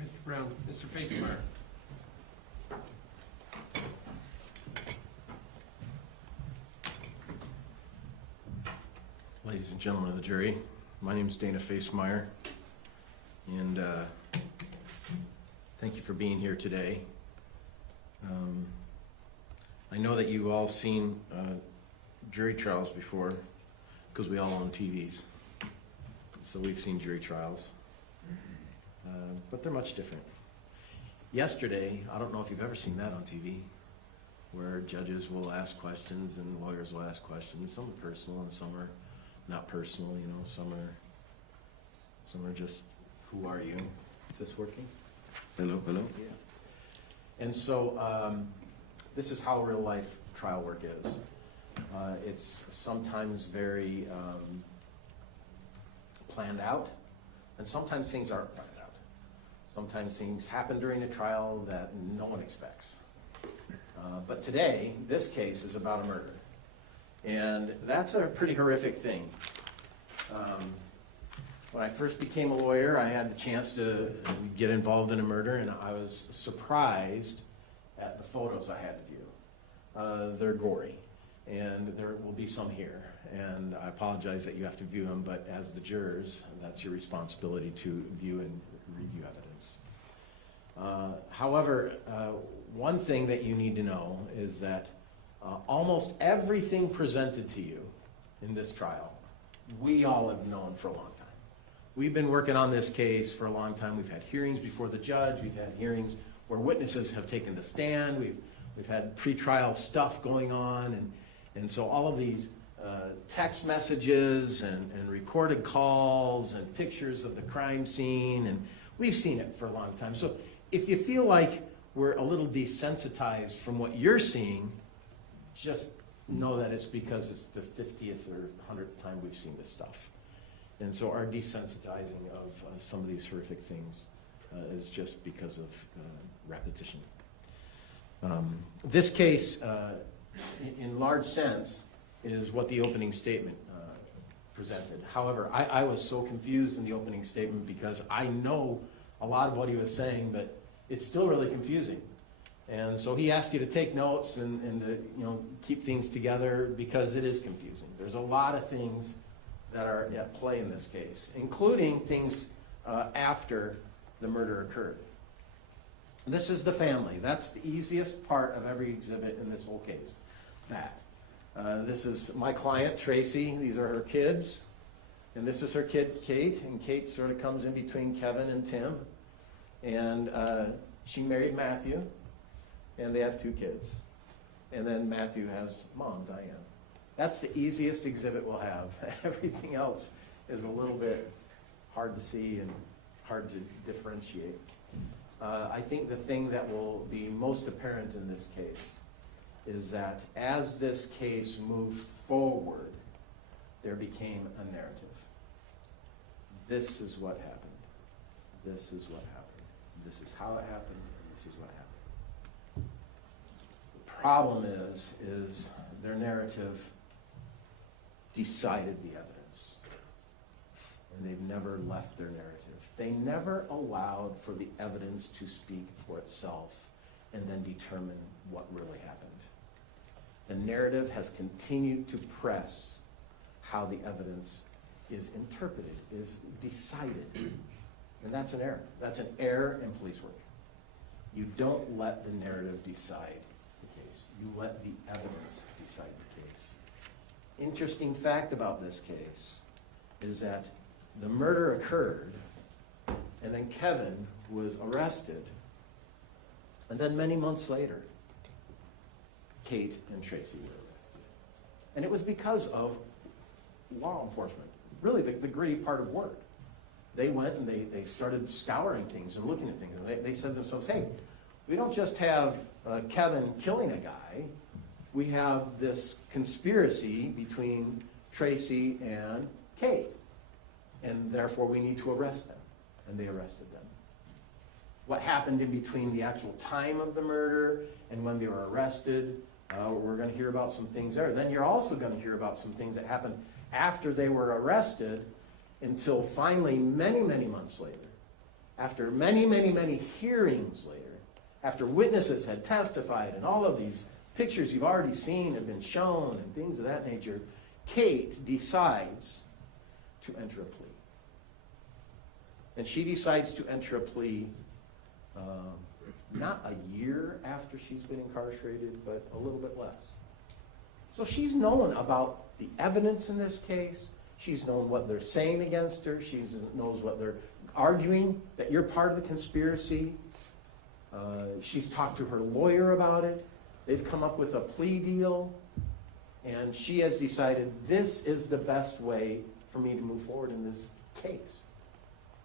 Mr. Brown. Mr. Facemeyer. Ladies and gentlemen of the jury, my name is Dana Facemeyer, and thank you for being here today. I know that you've all seen jury trials before, because we all own TVs. So we've seen jury trials, but they're much different. Yesterday, I don't know if you've ever seen that on TV, where judges will ask questions and lawyers will ask questions. Some are personal and some are not personal, you know, some are just, who are you? Is this working? Hello, hello? Yeah. And so, this is how real life trial work is. It's sometimes very planned out, and sometimes things aren't planned out. Sometimes things happen during a trial that no one expects. But today, this case is about a murder. And that's a pretty horrific thing. When I first became a lawyer, I had the chance to get involved in a murder, and I was surprised at the photos I had to view. They're gory, and there will be some here. And I apologize that you have to view them, but as the jurors, that's your responsibility to view and review evidence. However, one thing that you need to know is that almost everything presented to you in this trial, we all have known for a long time. We've been working on this case for a long time. We've had hearings before the judge. We've had hearings where witnesses have taken the stand. We've had pretrial stuff going on. And so all of these text messages and recorded calls and pictures of the crime scene, and we've seen it for a long time. So if you feel like we're a little desensitized from what you're seeing, just know that it's because it's the 50th or 100th time we've seen this stuff. And so our desensitizing of some of these horrific things is just because of repetition. This case, in large sense, is what the opening statement presented. However, I was so confused in the opening statement because I know a lot of what he was saying, but it's still really confusing. And so he asked you to take notes and to, keep things together because it is confusing. There's a lot of things that are at play in this case, including things after the murder occurred. This is the family. That's the easiest part of every exhibit in this whole case. This is my client, Tracey. These are her kids. And this is her kid, Kate. And Kate sort of comes in between Kevin and Tim. And she married Matthew. And they have 2 kids. And then Matthew has mom, Diane. That's the easiest exhibit we'll have. Everything else is a little bit hard to see and hard to differentiate. I think the thing that will be most apparent in this case is that as this case moved forward, there became a narrative. This is what happened. This is what happened. This is how it happened, and this is what happened. The problem is their narrative decided the evidence, and they've never left their narrative. They never allowed for the evidence to speak for itself and then determine what really happened. The narrative has continued to press how the evidence is interpreted, is decided. And that's an error. That's an error in police work. You don't let the narrative decide the case. You let the evidence decide the case. Interesting fact about this case is that the murder occurred, and then Kevin was arrested, and then many months later, Kate and Tracey were arrested. And it was because of law enforcement, really the gritty part of work. They went and they started scouring things and looking at things. And they said to themselves, hey, we don't just have Kevin killing a guy. We have this conspiracy between Tracey and Kate. And therefore we need to arrest them. And they arrested them. What happened in between the actual time of the murder and when they were arrested, we're going to hear about some things there. Then you're also going to hear about some things that happened after they were arrested until finally, many, many months later, after many, many, many hearings later, after witnesses had testified and all of these pictures you've already seen have been shown and things of that nature, Kate decides to enter a plea. And she decides to enter a plea not a year after she's been incarcerated, but a little bit less. So she's known about the evidence in this case. She's known what they're saying against her. She knows what they're arguing, that you're part of the conspiracy. She's talked to her lawyer about it. They've come up with a plea deal. And she has decided this is the best way for me to move forward in this case.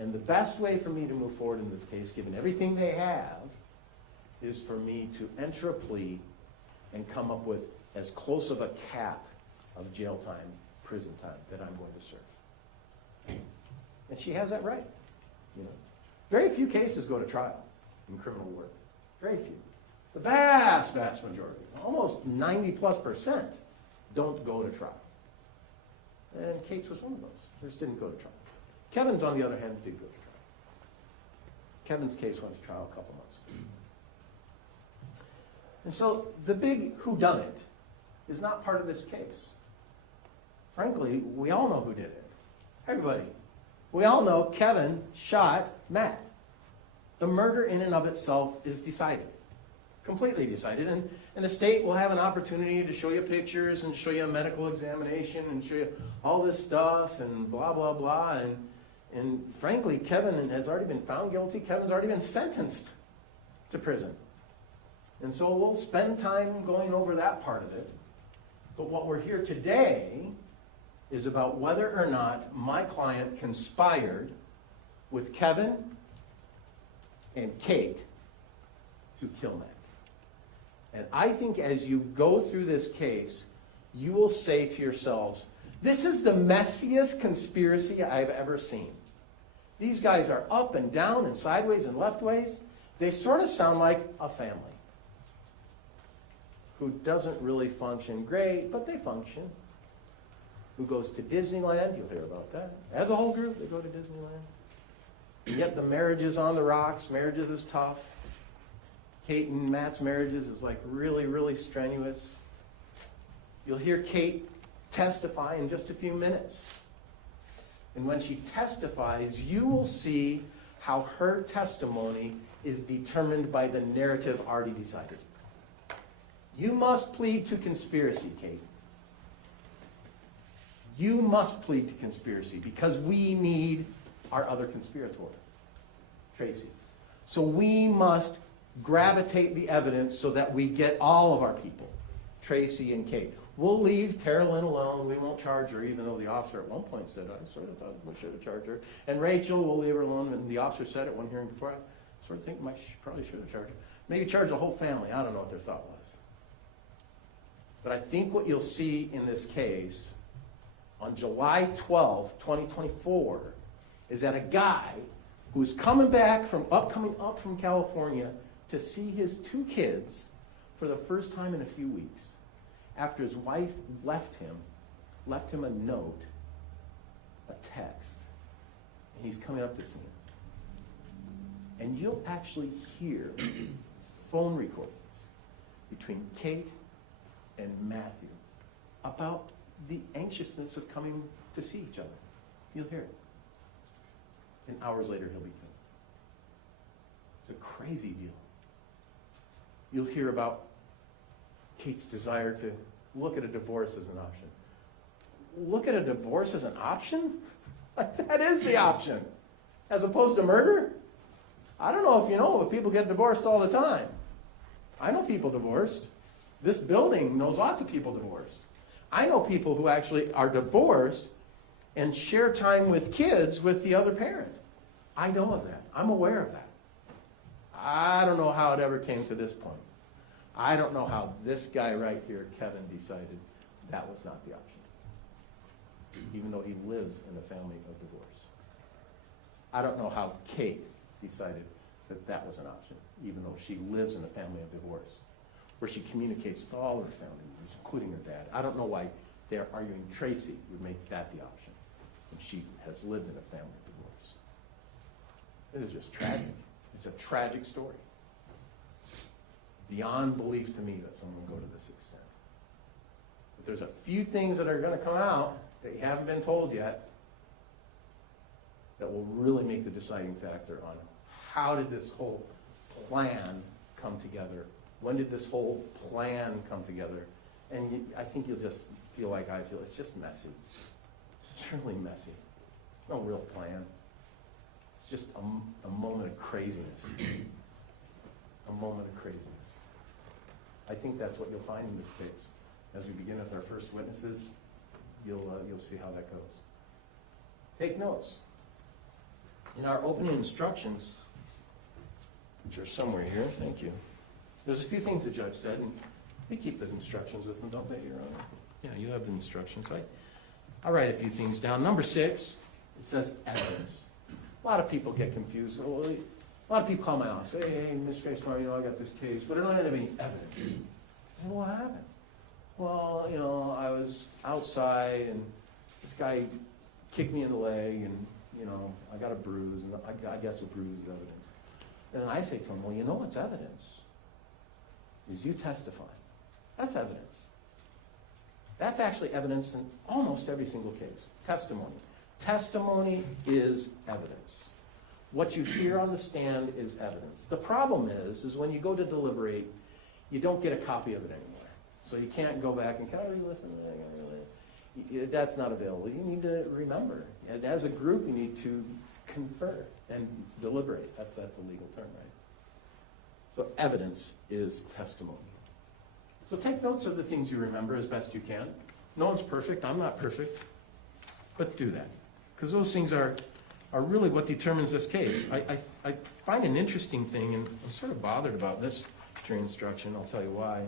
And the best way for me to move forward in this case, given everything they have, is for me to enter a plea and come up with as close of a cap of jail time, prison time, that I'm going to serve. And she has that right. You know, very few cases go to trial in criminal work. Very few. The vast, vast majority, almost 90+%, don't go to trial. And Kate's was one of those. Hers didn't go to trial. Kevin's, on the other hand, did go to trial. Kevin's case went to trial a couple months ago. And so the big whodunit is not part of this case. Frankly, we all know who did it. Everybody. We all know Kevin shot Matt. The murder in and of itself is decided. Completely decided. And the state will have an opportunity to show you pictures and show you a medical examination and show you all this stuff and blah, blah, blah. And frankly, Kevin has already been found guilty. Kevin's already been sentenced to prison. And so we'll spend time going over that part of it. But what we're here today is about whether or not my client conspired with Kevin and Kate to kill Matt. And I think as you go through this case, you will say to yourselves, this is the messiest conspiracy I've ever seen. These guys are up and down and sideways and leftways. They sort of sound like a family who doesn't really function great, but they function. Who goes to Disneyland, you'll hear about that. As a whole group, they go to Disneyland. Yet the marriage is on the rocks, marriages is tough. Kate and Matt's marriages is like really, really strenuous. You'll hear Kate testify in just a few minutes. And when she testifies, you will see how her testimony is determined by the narrative already decided. You must plead to conspiracy, Kate. You must plead to conspiracy because we need our other conspirator, Tracey. So we must gravitate the evidence so that we get all of our people, Tracey and Kate. We'll leave Tara Lynn alone. We won't charge her, even though the officer at one point said, I sort of thought we should have charged her. And Rachel, we'll leave her alone. And the officer said at one hearing before, I sort of think probably should have charged her. Maybe charge the whole family. I don't know what their thought was. But I think what you'll see in this case on July 12, 2024, is that a guy who's coming up from California to see his two kids for the first time in a few weeks, after his wife left him a note, a text, and he's coming up to see him. And you'll actually hear phone recordings between Kate and Matthew about the anxiousness of coming to see each other. You'll hear it. And hours later, he'll be killed. It's a crazy deal. You'll hear about Kate's desire to look at a divorce as an option. Look at a divorce as an option? Like, that is the option. As opposed to murder? I don't know if you know, but people get divorced all the time. I know people divorced. This building knows lots of people divorced. I know people who actually are divorced and share time with kids with the other parent. I know of that. I'm aware of that. I don't know how it ever came to this point. I don't know how this guy right here, Kevin, decided that was not the option, even though he lives in a family of divorce. I don't know how Kate decided that that was an option, even though she lives in a family of divorce, where she communicates with all her family members, including her dad. I don't know why they're arguing Tracey would make that the option when she has lived in a family of divorce. This is just tragic. It's a tragic story. Beyond belief to me that someone would go to this extent. But there's a few things that are going to come out that you haven't been told yet that will really make the deciding factor on how did this whole plan come together? When did this whole plan come together? And I think you'll just feel like I feel. It's just messy. It's really messy. There's no real plan. It's just a moment of craziness. A moment of craziness. I think that's what you'll find in this case. As we begin with our first witnesses, you'll see how that goes. Take notes. In our opening instructions, which are somewhere here, thank you. There's a few things the judge said, and they keep the instructions with them, don't they, Your Honor? Yeah, you have the instructions. I'll write a few things down. Number 6, it says evidence. A lot of people get confused. Well, a lot of people call my office, hey, Mr. Facemeyer, I got this case, but I don't have any evidence. I said, well, what happened? Well, I was outside, and this guy kicked me in the leg, and, I got a bruise, and I guess a bruise is evidence. And I say to him, well, what's evidence? Is you testifying. That's evidence. That's actually evidence in almost every single case. Testimony. Testimony is evidence. What you hear on the stand is evidence. The problem is when you go to deliberate, you don't get a copy of it anymore. So you can't go back and, can I re-listen to that? That's not available. You need to remember. And as a group, you need to confer and deliberate. That's a legal term, right? So evidence is testimony. So take notes of the things you remember as best you can. No one's perfect. I'm not perfect. But do that. Because those things are really what determines this case. I find an interesting thing, and I'm sort of bothered about this jury instruction. I'll tell you why.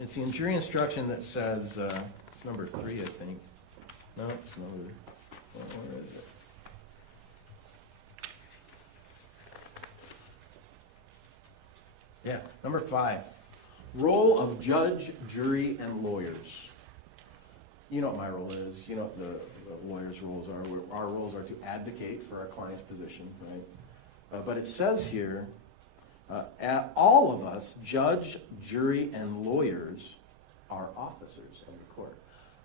It's the jury instruction that says, it's number 3, I think. No, it's number, where is it? Yeah, number 5. Role of judge, jury, and lawyers. You know what my role is. You know what the lawyers' roles are. Our roles are to advocate for our client's position, right? But it says here, all of us, judge, jury, and lawyers, are officers of the court.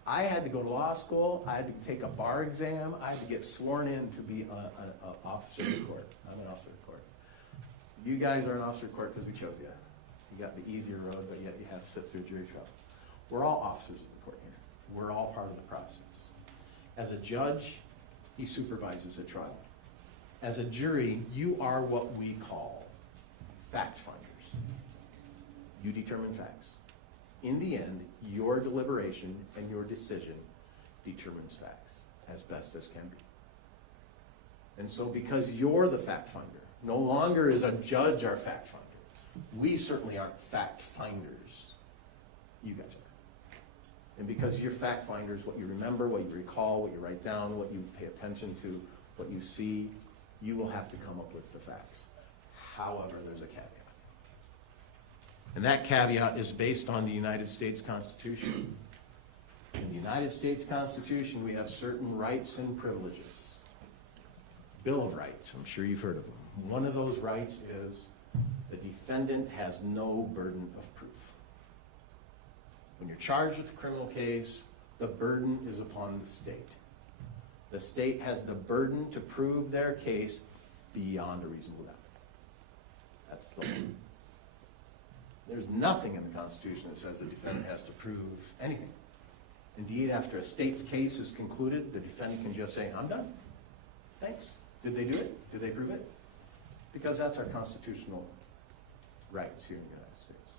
I had to go to law school. I had to take a bar exam. I had to get sworn in to be an officer of the court. I'm an officer of the court. You guys are an officer of court because we chose you. You got the easier road, but yet you have to sit through a jury trial. We're all officers of the court here. We're all part of the process. As a judge, he supervises a trial. As a jury, you are what we call fact finders. You determine facts. In the end, your deliberation and your decision determines facts as best as can be. And so because you're the fact finder, no longer is a judge our fact finder. We certainly aren't fact finders. You guys are. And because you're fact finders, what you remember, what you recall, what you write down, what you pay attention to, what you see, you will have to come up with the facts. However, there's a caveat. And that caveat is based on the United States Constitution. In the United States Constitution, we have certain rights and privileges. Bill of Rights, I'm sure you've heard of them. One of those rights is the defendant has no burden of proof. When you're charged with a criminal case, the burden is upon the state. The state has the burden to prove their case beyond a reasonable doubt. That's the law. There's nothing in the Constitution that says the defendant has to prove anything. Indeed, after a state's case is concluded, the defendant can just say, I'm done. Thanks. Did they do it? Did they prove it? Because that's our constitutional rights here in the United States.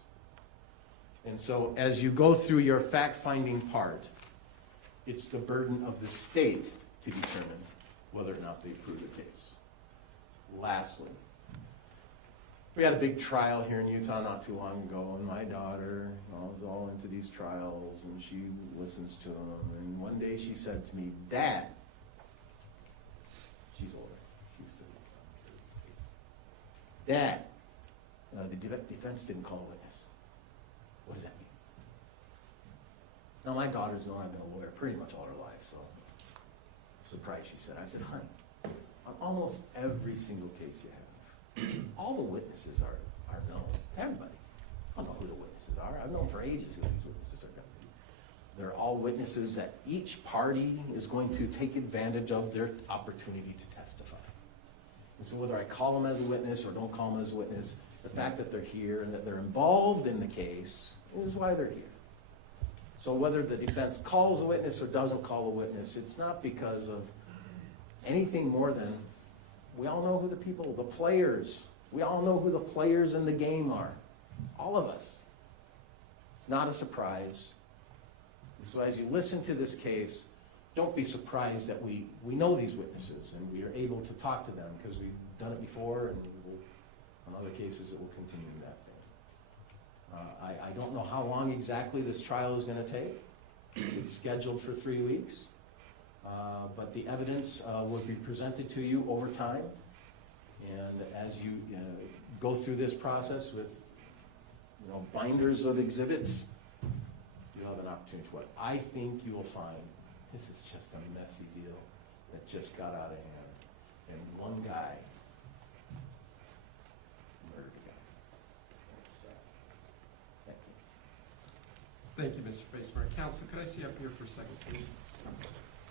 And so as you go through your fact-finding part, it's the burden of the state to determine whether or not they prove the case. Lastly, we had a big trial here in Utah not too long ago, and my daughter was all into these trials, and she listens to them. And one day she said to me, Dad, she's older, she's 36, Dad, the defense didn't call a witness. What does that mean? Now, my daughter's known I've been a lawyer pretty much all her life, so surprised she said. I said, honey, on almost every single case you have. All the witnesses are known to everybody. I don't know who the witnesses are. I've known for ages who these witnesses are going to be. They're all witnesses that each party is going to take advantage of their opportunity to testify. And so whether I call them as a witness or don't call them as a witness, the fact that they're here and that they're involved in the case is why they're here. So whether the defense calls a witness or doesn't call a witness, it's not because of anything more than we all know who the people, the players, we all know who the players in the game are. All of us. It's not a surprise. So as you listen to this case, don't be surprised that we know these witnesses and we are able to talk to them because we've done it before and on other cases it will continue that thing. I don't know how long exactly this trial is going to take. It's scheduled for 3 weeks. But the evidence will be presented to you over time. And as you go through this process with binders of exhibits, you'll have an opportunity to what I think you will find. This is just a messy deal that just got out of hand. And one guy murdered a guy. Thank you. Thank you, Mr. Facemer. Counsel, could I see you up here for a second, please?